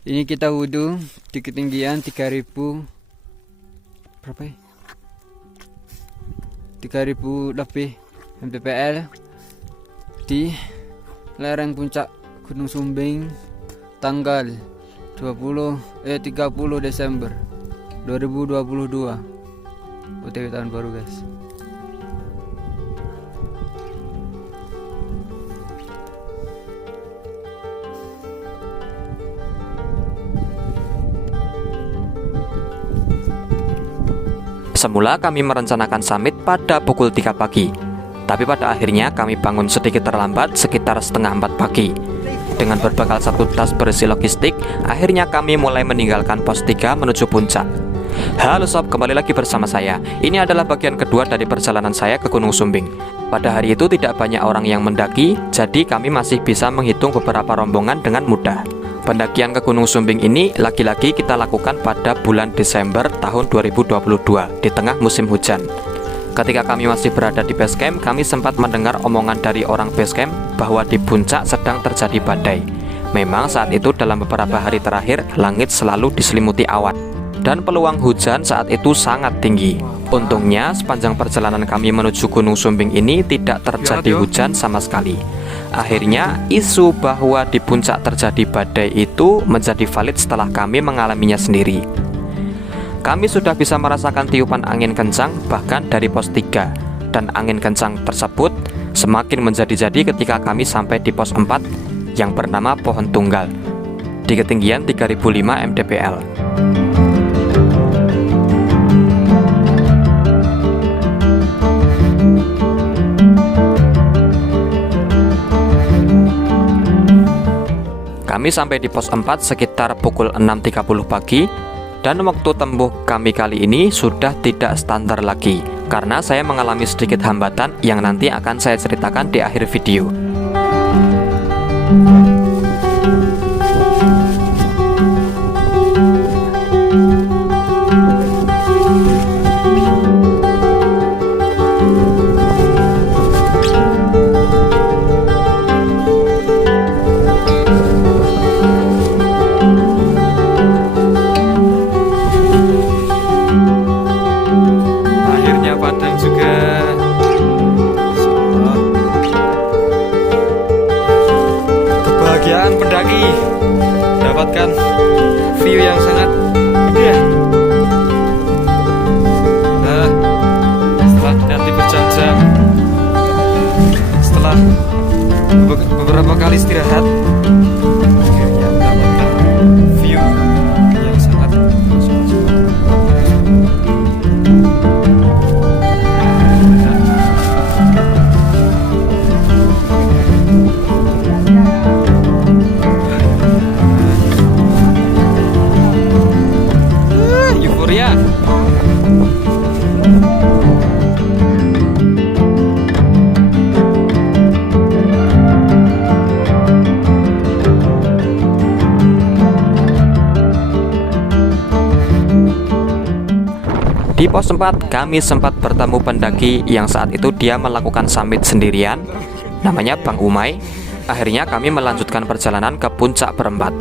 Ini kita wudhu di ketinggian 3000 berapa ya? 3000 lebih mdpl di lereng puncak Gunung Sumbing tanggal 30 Desember 2022 OTW tahun baru, guys. Semula kami merencanakan summit pada pukul 3 pagi, tapi pada akhirnya kami bangun sedikit terlambat sekitar setengah 4 pagi. Dengan berbekal satu tas berisi logistik, akhirnya kami mulai meninggalkan pos 3 menuju puncak. Halo sob, kembali lagi bersama saya. Ini adalah bagian kedua dari perjalanan saya ke Gunung Sumbing. Pada hari itu tidak banyak orang yang mendaki, jadi kami masih bisa menghitung beberapa rombongan dengan mudah. Pendakian ke Gunung Sumbing ini lagi-lagi kita lakukan pada bulan Desember tahun 2022 di tengah musim hujan. Ketika kami masih berada di base camp, kami sempat mendengar omongan dari orang base camp bahwa di puncak sedang terjadi badai. Memang saat itu dalam beberapa hari terakhir langit selalu diselimuti awan dan peluang hujan saat itu sangat tinggi. Untungnya sepanjang perjalanan kami menuju Gunung Sumbing ini tidak terjadi hujan sama sekali. Akhirnya isu bahwa di puncak terjadi badai itu menjadi valid setelah kami mengalaminya sendiri. Kami sudah bisa merasakan tiupan angin kencang bahkan dari pos 3, dan angin kencang tersebut semakin menjadi-jadi ketika kami sampai di pos 4 yang bernama Pohon Tunggal di ketinggian 3005 mdpl. Kami sampai di pos 4 sekitar pukul 6.30 pagi, dan waktu tempuh kami kali ini sudah tidak standar lagi karena saya mengalami sedikit hambatan yang nanti akan saya ceritakan di akhir video. Kebahagiaan pendaki dapatkan view yang sangat indah. Nah, setelah nanti berjam-jam, setelah beberapa kali istirahat, akhirnya mendapatkan view yang sangat euforia. Di pos 4 kami sempat bertemu pendaki yang saat itu dia melakukan summit sendirian, namanya Bang Umay. Akhirnya kami melanjutkan perjalanan ke puncak berempat.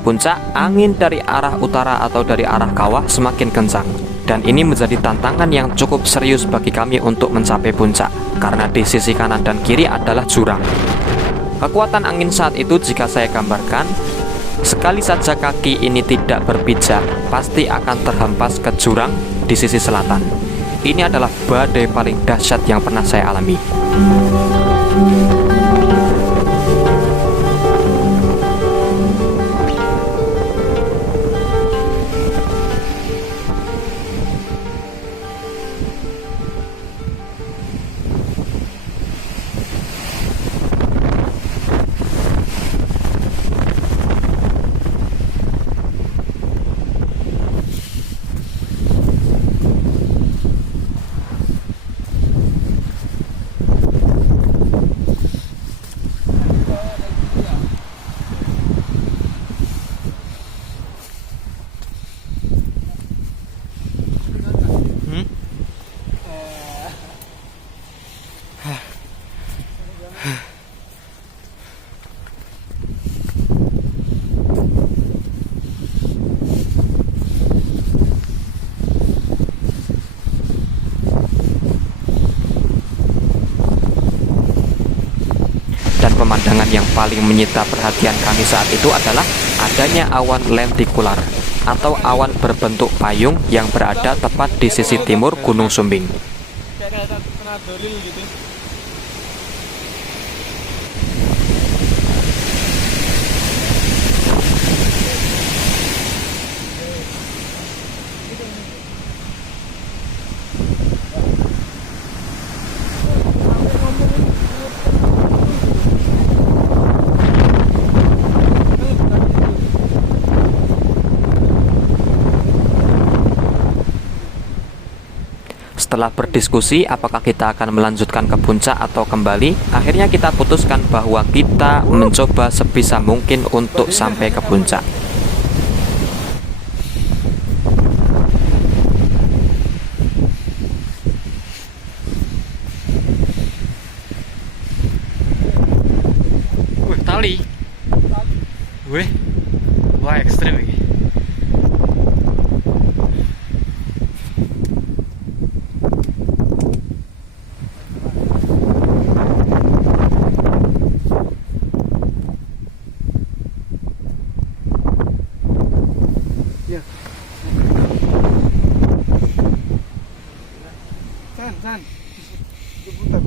mendaki puncak, angin dari arah utara atau dari arah kawah semakin kencang. Dan ini menjadi tantangan yang cukup serius bagi kami untuk mencapai puncak, karena di sisi kanan dan kiri adalah jurang. Kekuatan angin saat itu jika saya gambarkan, sekali saja kaki ini tidak berpijak, pasti akan terhempas ke jurang di sisi selatan. Ini adalah badai paling dahsyat yang pernah saya alami. Dan pemandangan yang paling menyita perhatian kami saat itu adalah adanya awan lentikular atau awan berbentuk payung yang berada tepat di sisi timur Gunung Sumbing. Setelah berdiskusi apakah kita akan melanjutkan ke puncak atau kembali, akhirnya kita putuskan bahwa kita mencoba sebisa mungkin untuk sampai ke puncak. Wih, tali. Wih. Wah, ekstrim ini. San, putar.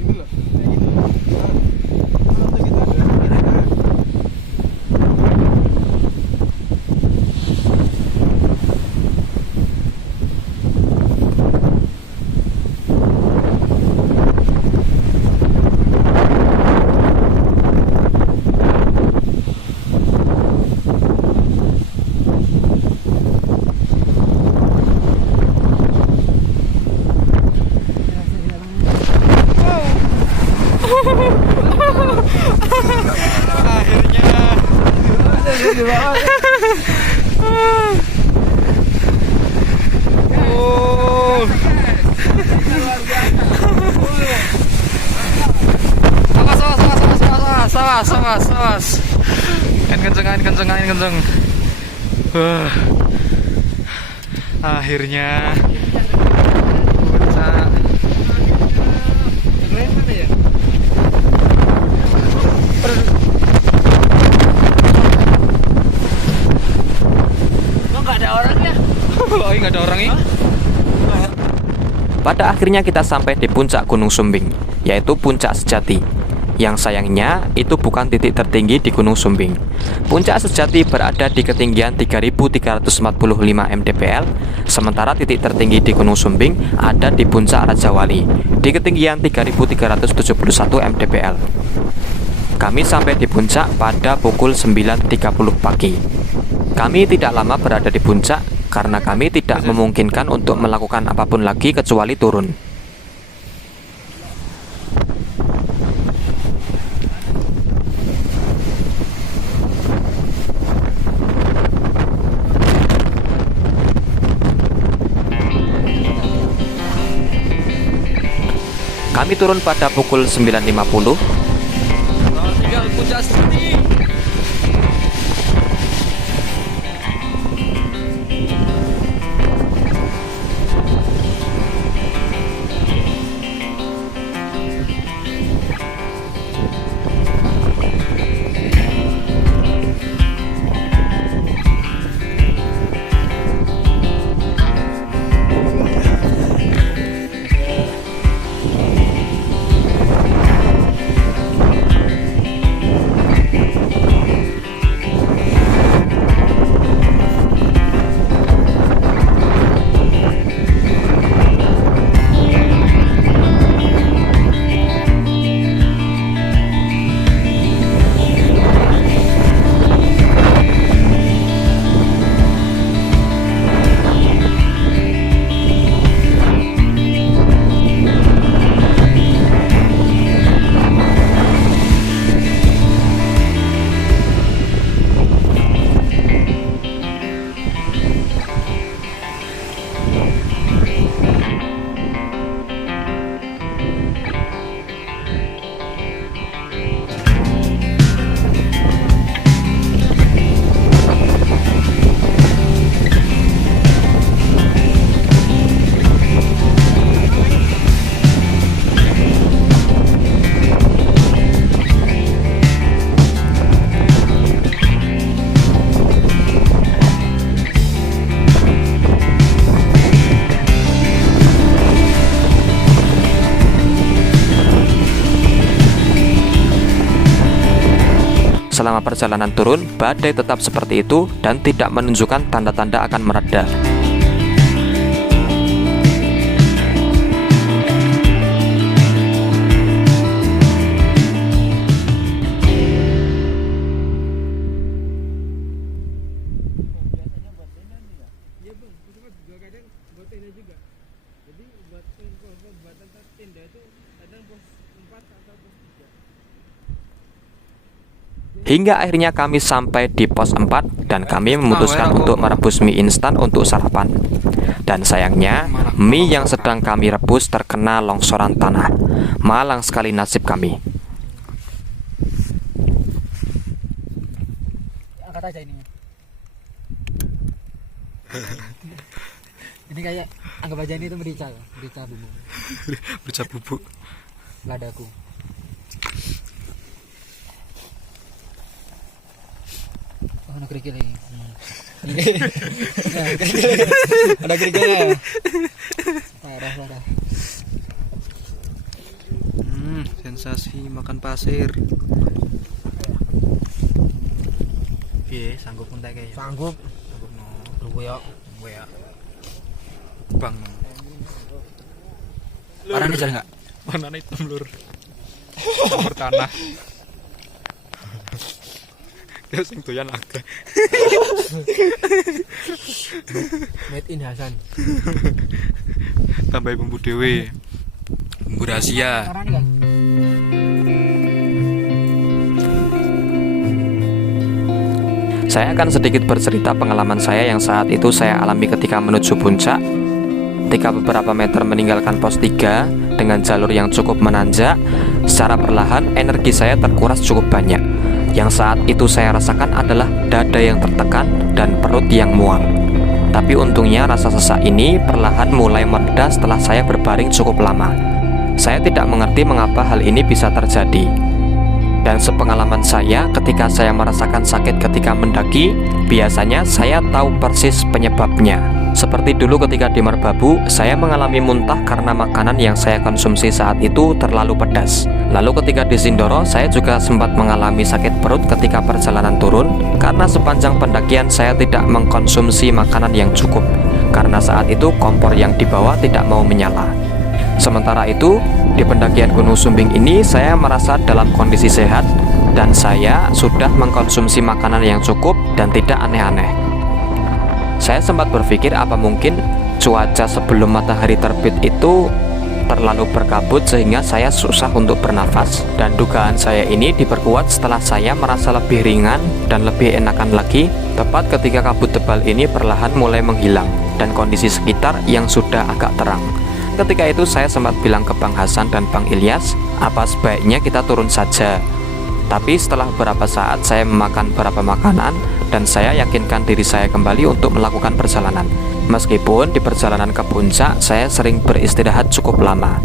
Gini loh, kayak gini loh. Nah, kita Awas. Kenceng. Akhirnya puncak. nggak ada orangnya. Oh, nggak ada orangnya. Pada akhirnya kita sampai di puncak Gunung Sumbing, yaitu Puncak Sejati. Yang sayangnya itu bukan titik tertinggi di Gunung Sumbing. Puncak Sejati berada di ketinggian 3345 mdpl, sementara titik tertinggi di Gunung Sumbing ada di Puncak Rajawali di ketinggian 3371 mdpl. Kami sampai di puncak pada pukul 9.30 pagi. Kami tidak lama berada di puncak karena kami tidak memungkinkan untuk melakukan apapun lagi kecuali turun. Kami turun pada pukul 9.50. Tinggal puncak sini. selama perjalanan turun, badai tetap seperti itu dan tidak menunjukkan tanda-tanda akan mereda. Iya bang, itu kan juga kadang buat tenda juga. Jadi buat tenda itu kadang pos 4 atau pos 3. Hingga akhirnya kami sampai di pos 4 dan kami memutuskan untuk merebus mie instan untuk sarapan. Dan sayangnya, mie yang sedang kami rebus terkena longsoran tanah. Malang sekali nasib kami. Angkat aja ini. Ini kayak anggap aja ini tuh merica bumbu Bercak bubuk. ladaku. Oh, ada kerikil lagi. Ada kerikilnya. Parah. Sensasi makan pasir. Piye, sanggup pun tak kayak. Sanggup no. Lu ya. Bang. Parah nih jalan enggak? Mana hitam lur. Campur tanah. Dia sing doyan agak. Made in Hasan. Tambah bumbu dewe. Bumbu rahasia. Parah nih kan. Saya akan sedikit bercerita pengalaman saya yang saat itu saya alami ketika menuju puncak. Ketika beberapa meter meninggalkan pos 3 dengan jalur yang cukup menanjak, secara perlahan energi saya terkuras cukup banyak. Yang saat itu saya rasakan adalah dada yang tertekan dan perut yang mual. Tapi untungnya rasa sesak ini perlahan mulai mereda setelah saya berbaring cukup lama. Saya tidak mengerti mengapa hal ini bisa terjadi. Dan sepengalaman saya ketika saya merasakan sakit ketika mendaki, biasanya saya tahu persis penyebabnya. Seperti dulu ketika di Merbabu, saya mengalami muntah karena makanan yang saya konsumsi saat itu terlalu pedas. Lalu ketika di Sindoro, saya juga sempat mengalami sakit perut ketika perjalanan turun, karena sepanjang pendakian saya tidak mengkonsumsi makanan yang cukup, karena saat itu kompor yang dibawa tidak mau menyala. Sementara itu, di pendakian Gunung Sumbing ini saya merasa dalam kondisi sehat dan saya sudah mengkonsumsi makanan yang cukup dan tidak aneh-aneh. Saya sempat berpikir apa mungkin cuaca sebelum matahari terbit itu terlalu berkabut sehingga saya susah untuk bernafas, dan dugaan saya ini diperkuat setelah saya merasa lebih ringan dan lebih enakan lagi tepat ketika kabut tebal ini perlahan mulai menghilang dan kondisi sekitar yang sudah agak terang. Ketika itu saya sempat bilang ke Bang Hasan dan Bang Ilyas, apa sebaiknya kita turun saja. Tapi setelah beberapa saat saya memakan beberapa makanan dan saya yakinkan diri saya kembali untuk melakukan perjalanan. Meskipun di perjalanan ke puncak saya sering beristirahat cukup lama.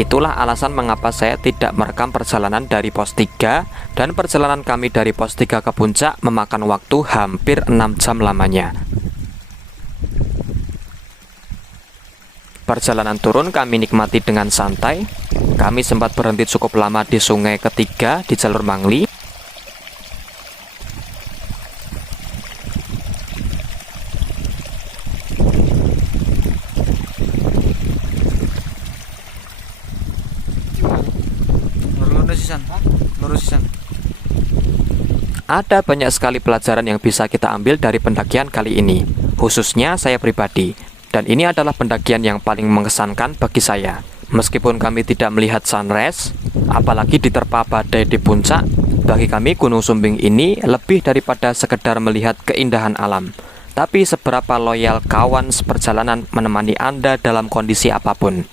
Itulah alasan mengapa saya tidak merekam perjalanan dari pos 3 dan perjalanan kami dari pos 3 ke puncak memakan waktu hampir 6 jam lamanya. Perjalanan turun kami nikmati dengan santai. Kami sempat berhenti cukup lama di sungai ketiga di jalur Mangli. Ada banyak sekali pelajaran yang bisa kita ambil dari pendakian kali ini, khususnya saya pribadi. Dan ini adalah pendakian yang paling mengesankan bagi saya. Meskipun kami tidak melihat sunrise, apalagi diterpa badai di puncak, bagi kami Gunung Sumbing ini lebih daripada sekedar melihat keindahan alam. Tapi seberapa loyal kawan seperjalanan menemani Anda dalam kondisi apapun.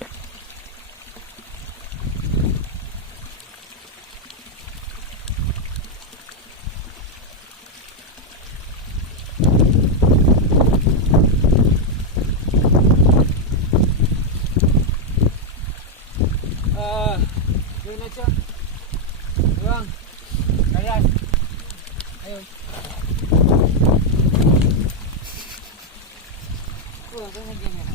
Yun aja. Bang. Ayan. Ayo. Pulang ke lagi nih.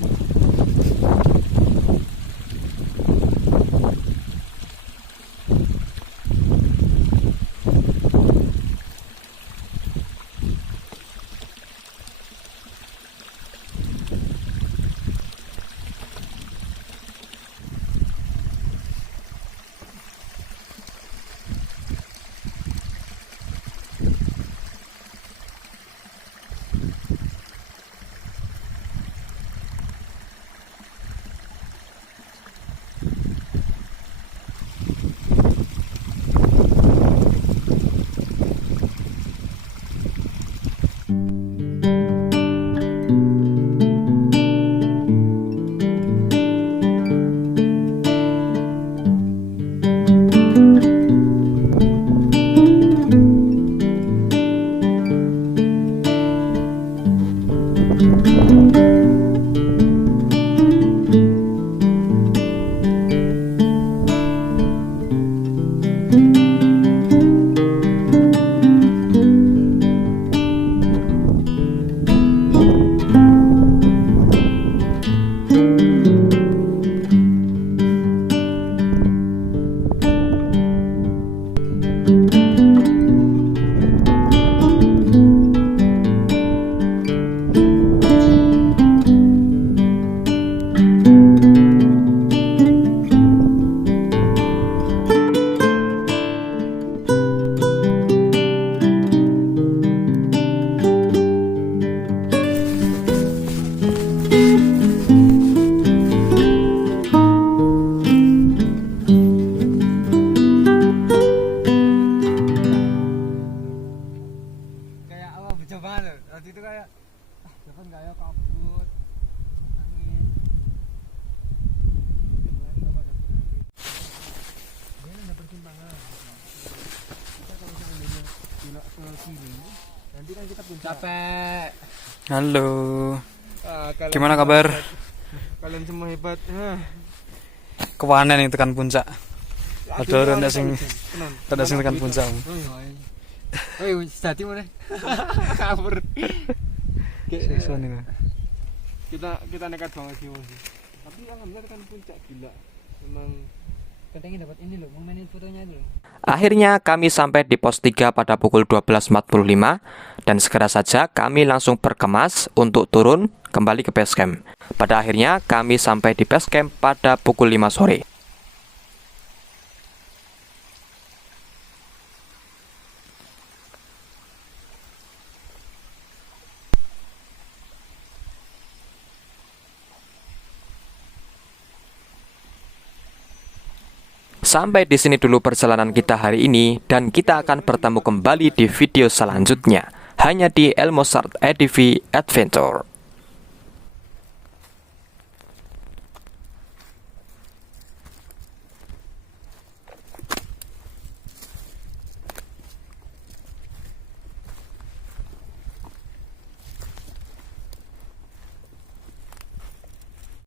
kan kita puncak. Capek. Halo. Kalian Gimana semua kabar? hebat. Kalian semua hebat. Kewanen yang tekan puncak. Padahal Akhirnya ada sing tenang. ada sing tekan puncak. Woi, sejati mana? Kabur. Siksa nih. Kita nekat banget sih Mas. Tapi alhamdulillah kan puncak gila. Memang Katanya dapat ini loh, mau mainin fotonya itu loh. Akhirnya kami sampai di pos 3 pada pukul 12.45 dan segera saja kami langsung berkemas untuk turun kembali ke base camp. Pada akhirnya kami sampai di base camp pada pukul 5 sore. Sampai di sini dulu perjalanan kita hari ini dan kita akan bertemu kembali di video selanjutnya hanya di Elmosart EDV Adventure.